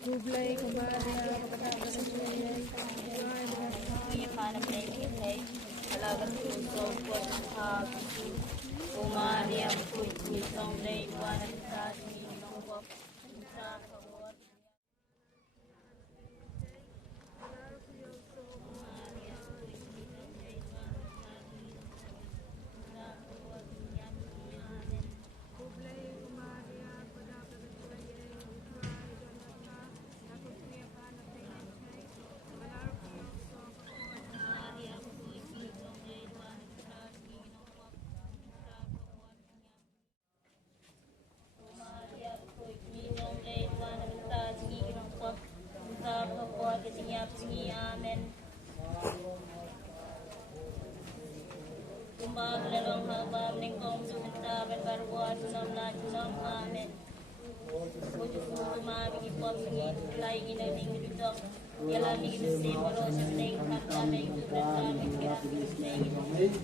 Bublay kumbaya kepada bersuaya Ia mana play alagat puso buat habi umari ang puji song day wana sa sinong wap sa kawat Amen. Kumbang lalong habang ningkong sumenta ben barwa sunam na sunam amen. Pujuk kumami kipop sengit kulai ginabing duduk yalah mi besi bolo sembeng kata leng kata leng kira sembeng.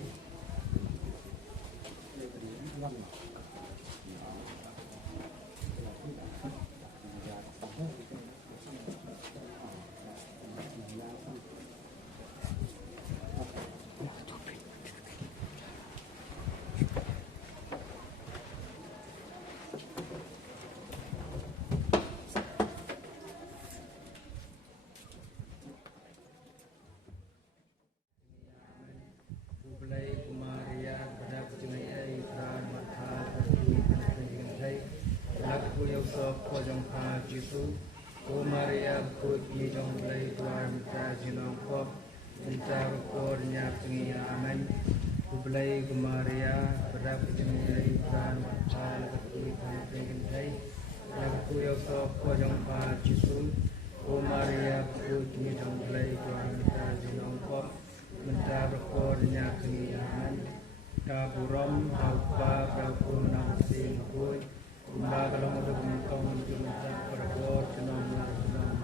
Bublay kumaria pada pujungai tran matha pati dengan hai laku yosok pojong pa jisu kumaria kut ni jong blay tuar mitra jinong kop minta kor nyap tengi amen Bublay kumaria pada pujungai tran matha pati dengan hai laku yosok pojong pa jisu kumaria kut ni jong blay tuar mitra jinong kop minta berkornya kengiaman kaburom alpa berapun nasi kuy kumba kalau ada bintang minta berkor kenam kenam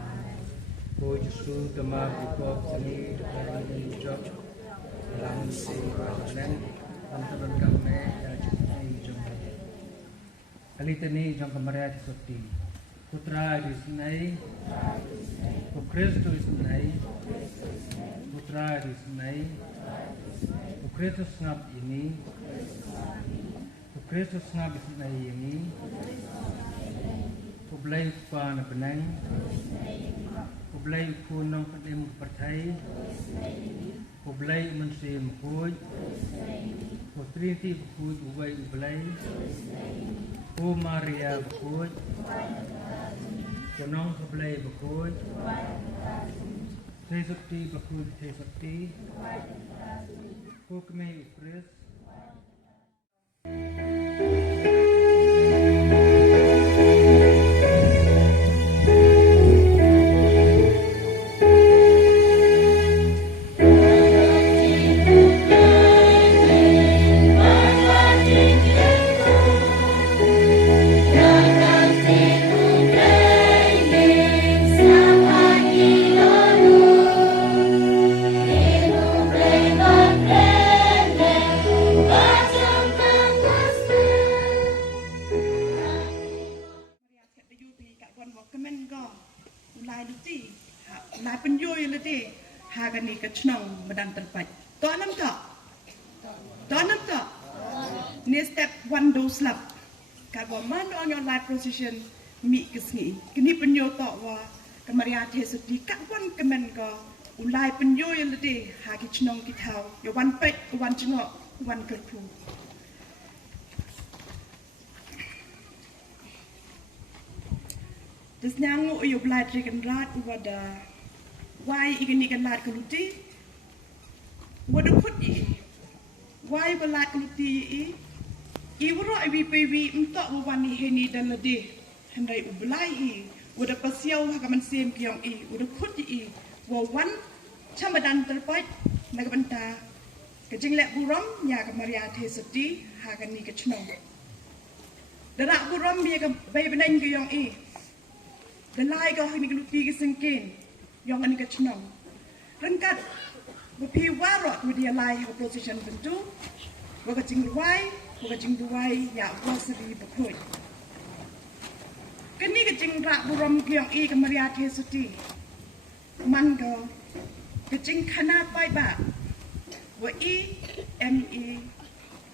kuy justru temar dikop seni dari job dalam si ramen antara kami ya jadi jom kali ini jom kemarin seperti putra di sini Kristus di sini putra di sini Kristus ngap ini Kristus ngap di sini ini Bublay pa na benang Bublay punong kadem pertai Bublay mensi mukut Putri ti mukut ubay ublay O Maria mukut Kunong Bublay mukut Tesukti bakul tesukti Kukme upres Lai penjui lagi hagan ni kecnong badan terbaik. Tuan nam tak? Tuan nam tak? Ni step 1 do slap. Kalau mana on your life position mi kesni. Kini penjui tak wa kemaria tesu di kawan kemen ko ulai penjui lagi hagi kecnong kita. Yo wan pek wan cengok wan kerpu. Terus nyangu yo belajar kan rat wada why ikan lat keluti wada put why belat keluti wara iwi entok wani heni dan lede hendai ublai wada pasiau hakaman sem piang wada put wan chamadan terbaik naga benta kejing lek buram nya kemaria teseti hakan ni kecnong darak buram dia ke bai benang ke yang Dalai kau ini keluti kesengkin, yang ini kecnong. Rengkat, bepi warok dia lai position bentuk, wakacing luai, ya wasri berkut. Kini kecing rak buram giong I ke Maria Tesuti. Man go kecing kana pai ba. Wa I ME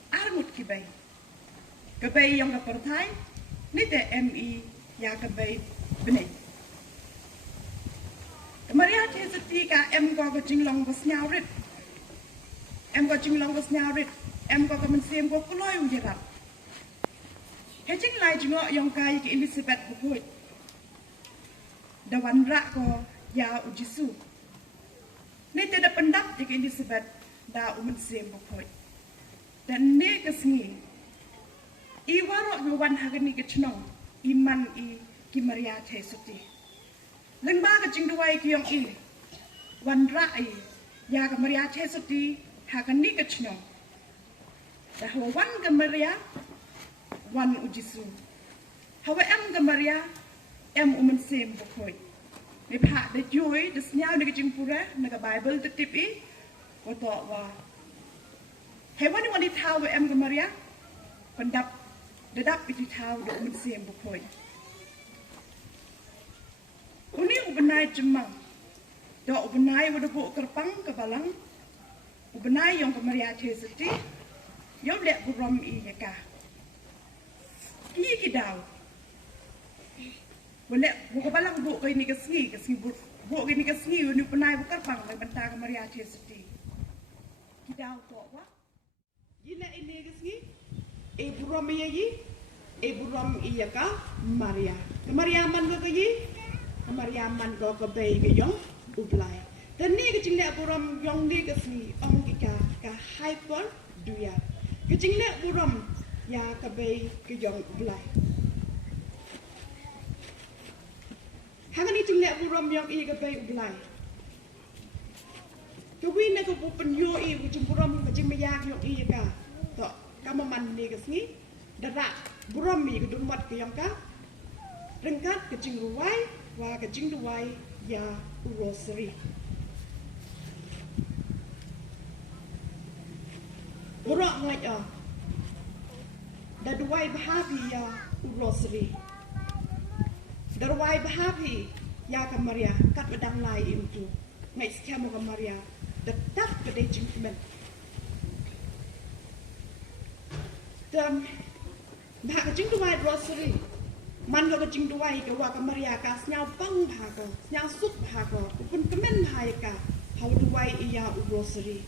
armut kibai. Kebai yang ke pertai ni te ME ya kebai benih. Maria Tesuti ka go kecing long bos nyawrit. Go kecing long bos nyawrit. Go ke mensiem go kuloi ujarap. Kecing lai jengok yang kai ke Elizabeth bukut. Dawan rak ko ya ujisu. Ni tidak pendap ke Elizabeth da umen sem bukut. Dan ni kesengi. I warok ngawan hagani ke cenong. Iman I ki Maria Tesuti. Lengba kecing duai ki yang I. Wan rak I ya ke Maria Tesuti hagani ke cenong. Dah wan ke Maria wan ujisu. Hawa ke Maria umen sem bukoi. Me pak de joy de snyau de jimpura naga Bible de tipi. Ko wa. Hewan ni wani tau ke Maria pendap dedap itu tau de umen sem bukoi. Uni ubenai jemang. Do ubenai wada bu kerpang ke balang. Ubenai yang ke Maria Tesuti. Yo lek buram I ka. Iya kidau. Boleh buka balang bu ke ini kesengi bu ke ini kesengi uni penai bukan pang mai bentang Maria Tesuti. Kidau tok wa. Gila ini kesengi. Buram buram iya ka Maria. Maria man go ke yi. Maria man go ke bay ke yong ublai. Dan ni kecing lek buram yong ni kesengi ong ka hyper duya. Kecing lek buram ya kabay kejong belai. Hangan ni tinggal buram yang I kabay belai. Kewin nak kebupen yo I kecing buram kecing meyak yang I ka. Tok kamu mandi kesini. Darak buram I kedung mat ke yang ka. Rengkat kecing ruai wa kecing ruai ya uroseri. Burak ngai Daduai bahapi ya uroseri. Daduai bahapi ya ke Maria kat bedang lai itu. Ngai sekian ke Maria tetap kedai jingmen. Dan bahak jing duai uroseri. Man ke jing duai ke wa ke Maria ka senyau pang bahak, senyau sup bahak, pun kemen bahak ka. Hau duai iya uroseri.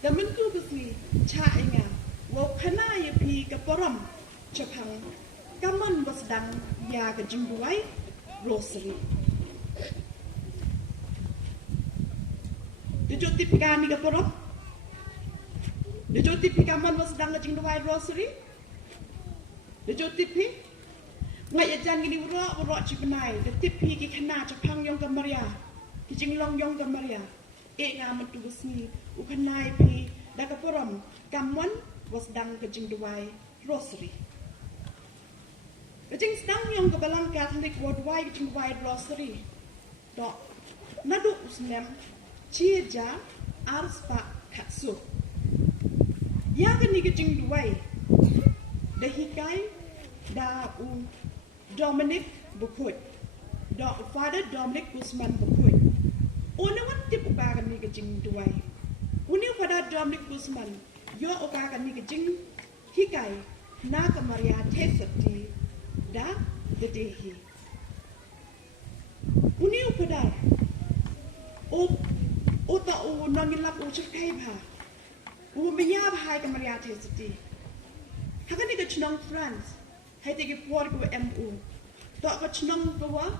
Dan mentu kesini ca inga. Wau kena ya pi ke poram cepang kaman wasdang ya ke jingduai rosary. Dejot tipi kami ke poram? Dejot tipi kaman wasdang ke jingduai rosary? Dejot tipi? Ngai ajan gini urok cipenai. De tipi ki kena cepang yong ke Maria. Ki jinglong yong ke Maria. Ngaman tu besni ukanai pi da ke poram kaman wasdang ke jingduai rosary. Kecing sedang yang ke balang Katolik worldwide ke jingduai rosary. Dok nadu usnem cia arspa katsu. Yang ni ke jingduai dahikai da Dominic Bukut. Dok Father Dominic Guzman Bukut. Unawan tip ubagan ni ke jingduai. Uni Father Dominic Guzman yo okakan ni kecing hikai na ke Maria Tesuti da dedehi. Uni upadar o ta o nangilap o cekai ba o menyab hai ke Maria Tesuti. Hakan ni ke chnong France hai te ke por ko MU to ke chnong ko wa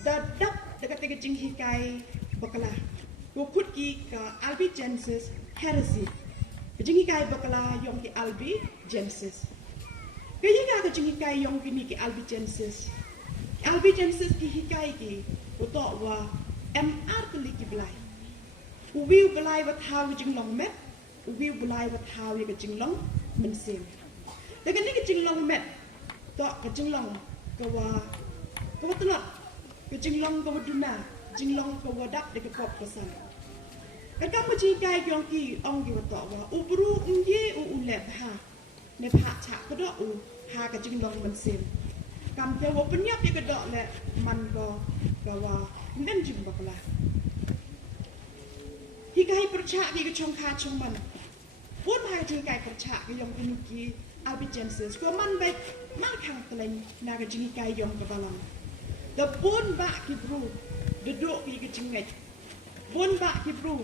da dap dekat te kecing hikai bakala ko put ki ka albigensis heresy. Kecing ikai bakala yong ki albigensis. Kaya kecing ikai yong kini ki albigensis. Albigensis ki hikai ki utok wa MR kali ki belai. Ubi belai wat hau kecing long met. Ubi belai wat hau ye kecing long mensim. Dengan ni kecing long met. Tok kecing long kawa telot. Kecing long kawa duna. Kecing long kawa dak dekat pop pesan. Kadang macam kai yang ki ong ki watak wa ubru unye ulep ha ne pha chak ko do ha ka jing long man sim kam te wo penyap ye kedok le man go gawa nen jim bakla hikai percak ki chong kha chong man pun hai jing kai percak ki yong kunuki albigensis ko man baik man khang teleng na ga jing kai yong ka balang the pun ba ki bru the do ki jing ngai pun ba ki bru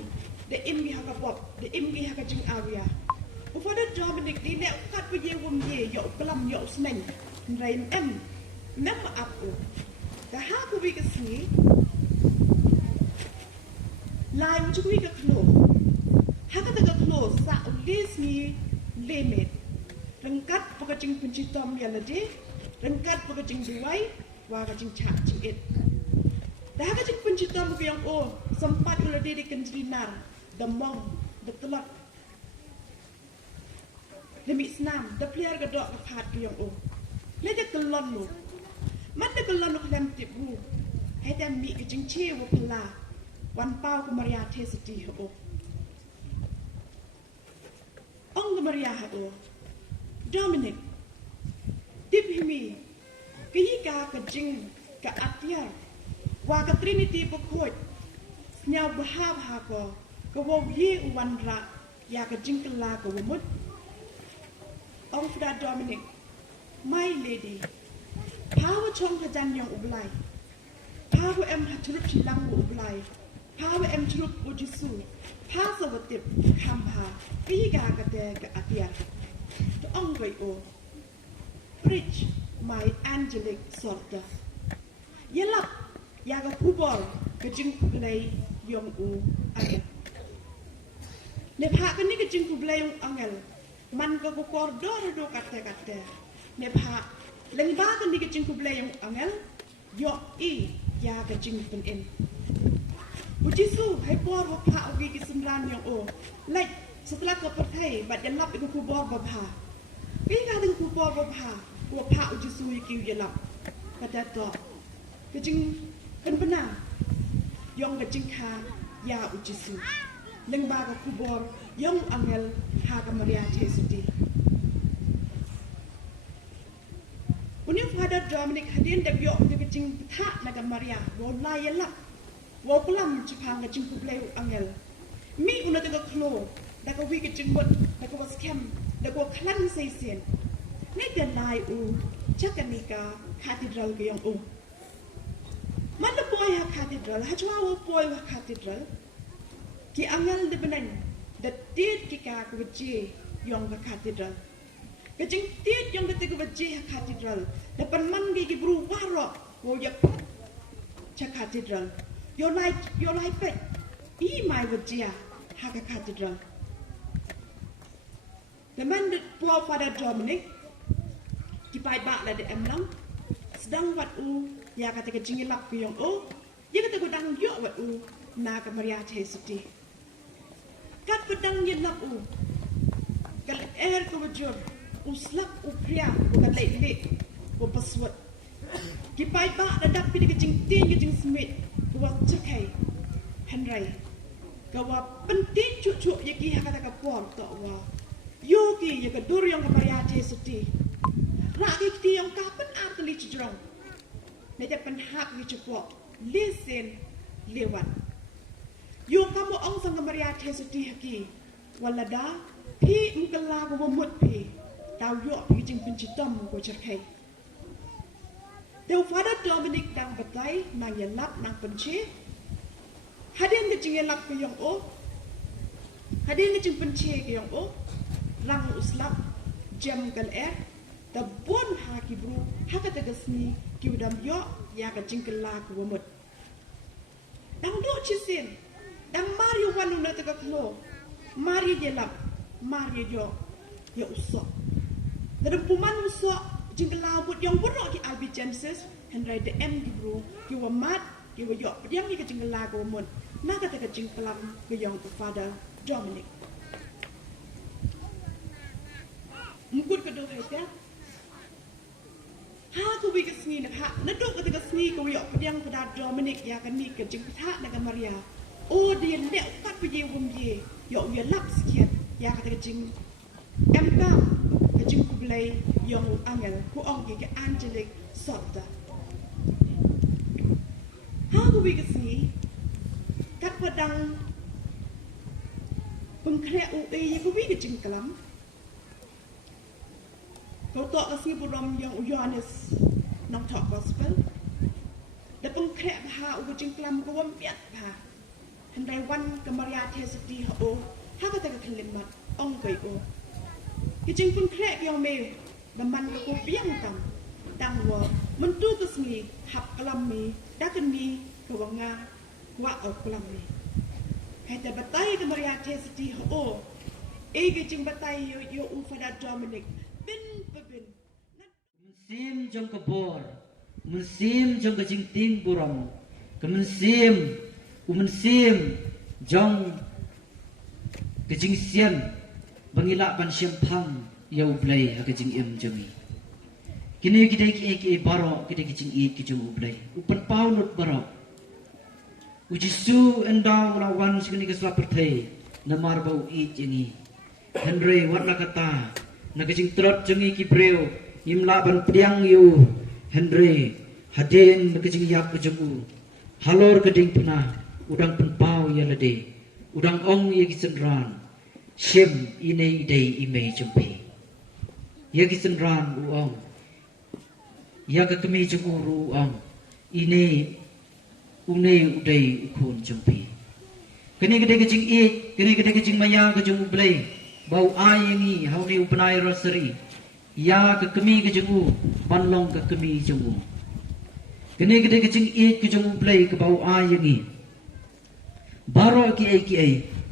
the im gi ha ka pop the im gi ha ka jing avia for the Dominic di nek kat pe ye wom ye yo klam yo sneng rain nem up the ha ku wi ka sni lai mu chu wi ka klo ha ka ta ka klo sa lis ni limit rengkat pa ka jing pun chi tom ya la de rengkat pa ka jing duai wa ka jing chak chi it the ha ka jing pun chi tom ka yang o sempat la de di kan dinar the mong the telak demi senam the player ga dok ka phat ki yang o le de kelon lo man de kelon lo klem tip bu hai ta mi ki jing che wo pla wan pau ko maria tesiti ho ong maria ho Dominic tip himi ki ka jing ka atia wa ka trinity po khoi nya bahab ha ko wo ye wan ra ya ka jing kala ko wo mut Ong Fra Dominic, my lady, power chong hajan yang ublai, power em hatrup silang ublai, power em trup ujisu, power watip kamha, iga kate ke atia, to ong goi o, preach my angelic sorta, yelap yaga kubol ke jing kublai yang u agak, ne pa ke ni ke jing kublai yang angel. Man ka ko kordor do kate ne pha leng ba kan di kecing ku blay yang angel yo I ya kecing pen in puji su hai por wa pha ugi ki semran yang o like setelah ke perthai bat yang lap ku bor ba pha ki ka ding ku bor ba pha wa pha uji su ki ya lap kata to kecing pen pena yong kecing kha ya uji su leng ba ka ku bor yong angel ha ka maria tesiti unim Father Dominic hadin dak yo de kecing tha na ka maria wo la yela wo kulam chipang ka jing ku play angel mi una de ka klo da ka wi kecing bot da ka was kem da ko klan sei sen ne de lai u chakanika cathedral ke yang u man the boy ha cathedral ha chwa wo boy ha cathedral ki angel de benang the tiet ki ka ku je yong ka cathedral ke jing tiet yong ka te ku je cathedral the pan man ki bru waro wo ya cha cathedral your life pet I my wajia ha ka cathedral the man that poor Father Dominic ki pai ba la de em lang sedang wat u ya ka te ke jing lap ki yong o ya ka te ku dang yo wat u na ka maria tesiti kat pedang yenap u kal air ko bajur uslap u pria ko lei le ko paswat ki pai ba da dak pi ke jing tin ke jing smith ko wa chakai henry ko wa penting cu ye ki ha kata ka pom to wa yo ki ye ka dur yang ka maria tesiti ra ki ti yang ka pen artli chujrong ne te pen hak ni chupo listen lewat yo kamu ong sang maria tesiti haki walada pi mkala ko mut pi tau yo pi jing pin chitom ko cherkai teu Father Dominic dang batai nang yelap nang penchi hadin ke jing yelap ke yong o hadin ke jing penchi ke yong o rang uslap jam kal the bon haki bru hakata gasni ki udam yo ya ka jing kala ko mut dang do chisin dan Mario wanu na taga klo Mario jelap Mario yo usok dan puman usok jingla but yang buruk ki albigensis Henry de M ki bro ki wa mat ki wa yo yang ki jingla ko mon na ka taga jingla ko yang Father Dominic mukut ka do haita ha ko wi ka sni na ha na do ka taga sni ko yo yang Father Dominic ya ka ni ka jingla na ka Maria oh dia lek kat pergi ye yo ye lap sikit ya kata kecing emba kecing ku blai yang angel ku ong ke angelic sabda. Aku bikasi kat padang pengkrek UI aku bikasi kelam. Kau tak kasi buram yang uyanis nong talk gospel. Dan pengkrek bah bikasi kelam kau miat bah. Hendai wan kemaria teseti ho. Haka tak kelimat ong koi o. Kicing pengkrek yang me daman aku biang tam. Dangwa mentu kesmi hap kelam me. Dakan mi kewanga wa au kelam me. Heta batai kemaria teseti ho. Kicing batai yo ufada Dominic. Bin pebin. Mensim jong kebor, mensim jong kecing ting buram, kemensim, umensim jong kecing siam, bangilak pan siam pang yau blay ha kecing im jami. Kini kita iki barok kita kecing kecing ublay, upan paunut barok. Ujisu endau lawan sekini keslapertai, namar bau ini. Henry warna kata, nak kecing trot jengi kibreu. Imla ban priang yu Henry hadin kecing yap kejebu halor keding puna udang penpau ya lede udang ong ya kisendran sim ine idei ime jempi ya kisendran uong ya kekemi jemuru uong ine une udei ukun jempi kene gede kecing ik kene gede kecing maya kejung ublay bau ayengi hauni upenai rosari ya kekemi kejengu panlong kekemi jengu kene gede kecing ik kejengu play ke bau ayengi baro ki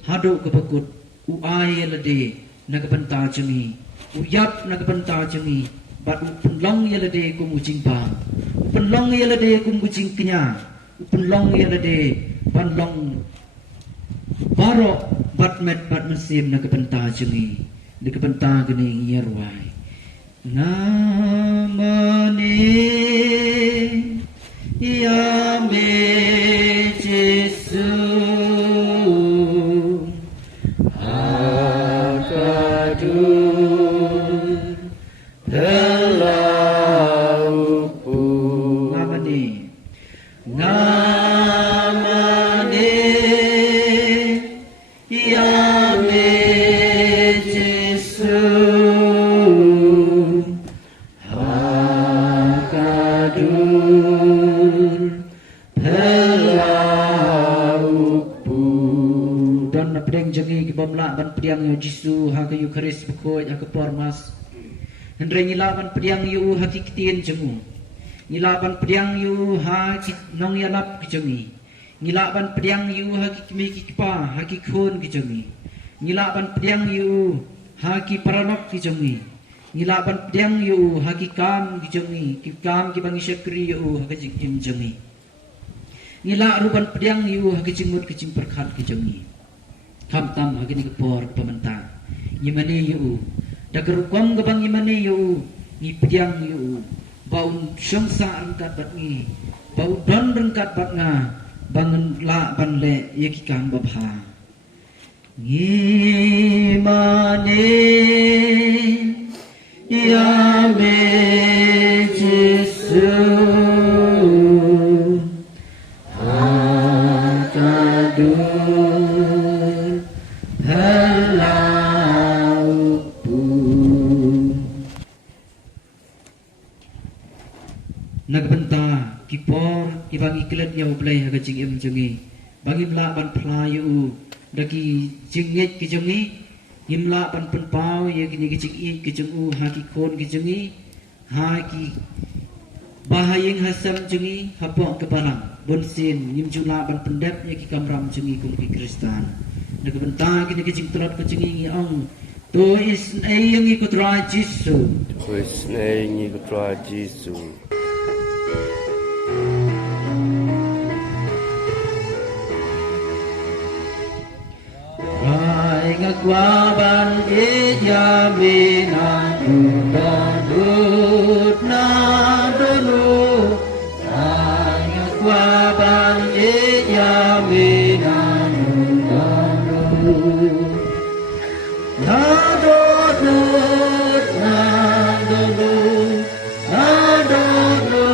hado ke bekut u ay lede na kepenta jengi u yap na kepenta jengi bat u penlong ya lede ku mucing pa u penlong ya lede ku mucing kenya u penlong ya lede panlong baro bat met bat mesim na kepenta jengi de kepenta gene yerwai Namane Yame Jesu Akadur Telaupu Namane Namane Yame Jesu pedang jengi ke bamla ban pedang yu Jisu ha ke Eucharis bekoi ha ke pormas hendrai ngila ban pedang yu ha ki kitien jemu ngila ban pedang yu ha ki nong yalap ke jengi ngila ban pedang yu ha ki kimi ki pa ha ki khon ke jengi ngila ban pedang yu ha ki paranok ke jengi ngila ban pedang yu ha ki kam ke jengi ki kam ki bangi syakri yu ha ke jengi ngila ruban pedang yu ha ke jengut ke jimperkhat ke jengi kam tam hagini kepor pementa yimani yu dagar kom gabang yimani yu ni pediang yu bau syangsa angkat bat ni bau don rengkat bat nga bangun la ban le yakikam babha yimani yame Jesu akadu nagbenta kipor ibang iklet nya ublay ha kecing im jengi bagi mla ban playu daki jingit ki jengi imla ban penpau ye kini kecing i kejengu ha ki kon ki jengi ha ki bahayeng hasam jengi hapok kepalang bonsin nimjula ban pendep ye ki kamram jengi kum ki kristan nagbenta kini kecing trot kejengi ong to is ayeng ikut ra Jisu to is ayeng ikut ra Jisu ngakwaban ijamina dudut na dulu ngakwaban ijamina dulu na dudut na dulu na dulu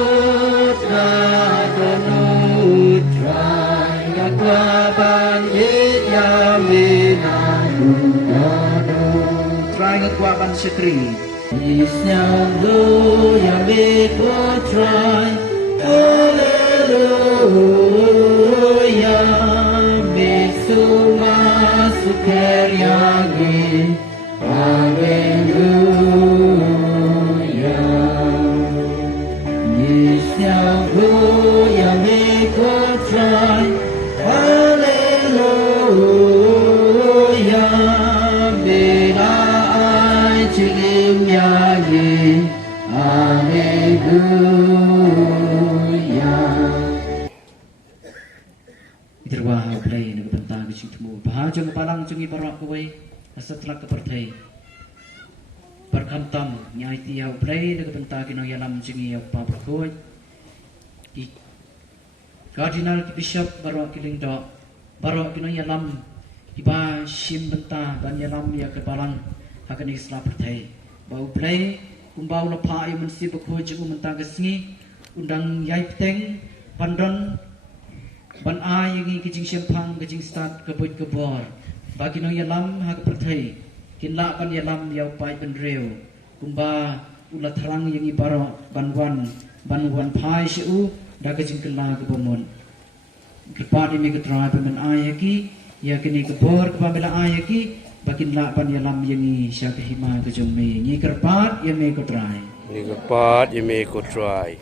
Setri Hallelujah we go try Hallelujah Mesuma sukaryagi Hallelujah Hallelujah we go try Hallelujah Terwah play na kapantag sing temu bahajong palang jungi barak kowe setelah kepertai perkamtam nyai tiau play na kapantag nang yalam jungi apa berkoy di Cardinal Bishop barak kiling dok barak kinang yalam iba sim benta ban yalam ya kepalang hakan isla pertai bau play kumbau na pa ay mensi berkoy jung mentang kesngi undang yai peteng pandon ban ai yang kijing sempang kijing start kebut kebor bagi no yalam hak perthai kinla ban yalam yau pai ben reu kumba ula tharang yang ibaro banwan pai su da kijing kela kebomon kepadi mi ketra ben ai ki ya kini kebor kepamela ai ki bakin la ban yalam yang sya hima kejong me ni kerpat ya me kotrai ni kepat ye me ko try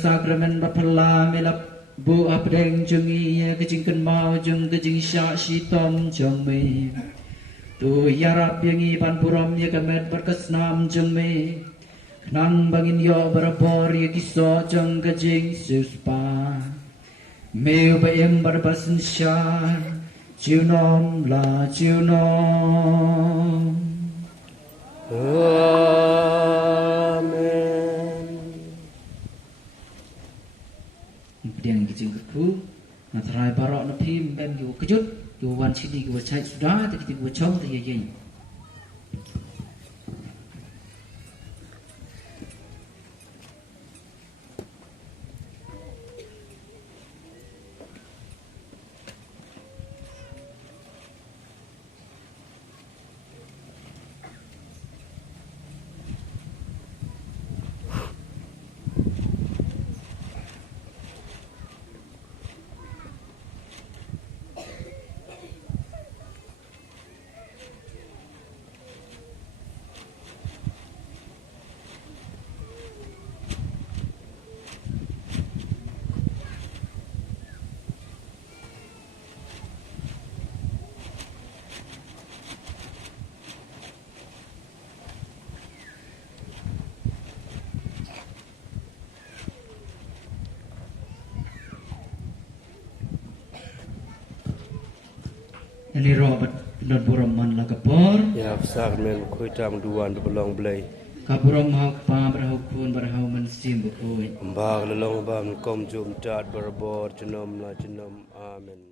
sakramen bapala melap bu apdeng jungi ya kejing kenmau jung kejing syak shitom jung me tu yarap yang iban buram ya kamet berkesnam jung me kenang bangin yo berapor ya kiso jung kejing suspa meu bayem berbasen syar ciunom la ciunom Kemudian kijing keku Natarai barok na pim bem kiwa kejut Kiwa wan sini kiwa cai sudah Tapi kiwa chong tu ya yin Ini Robert dan Buraman Lakapor. Ya sak men kuy tam duan du belong blai. Kapuram hak pa berhau pun berhau mensim bukui. Mbak lelong bam kom jum tat berbor jenom la jenom amin.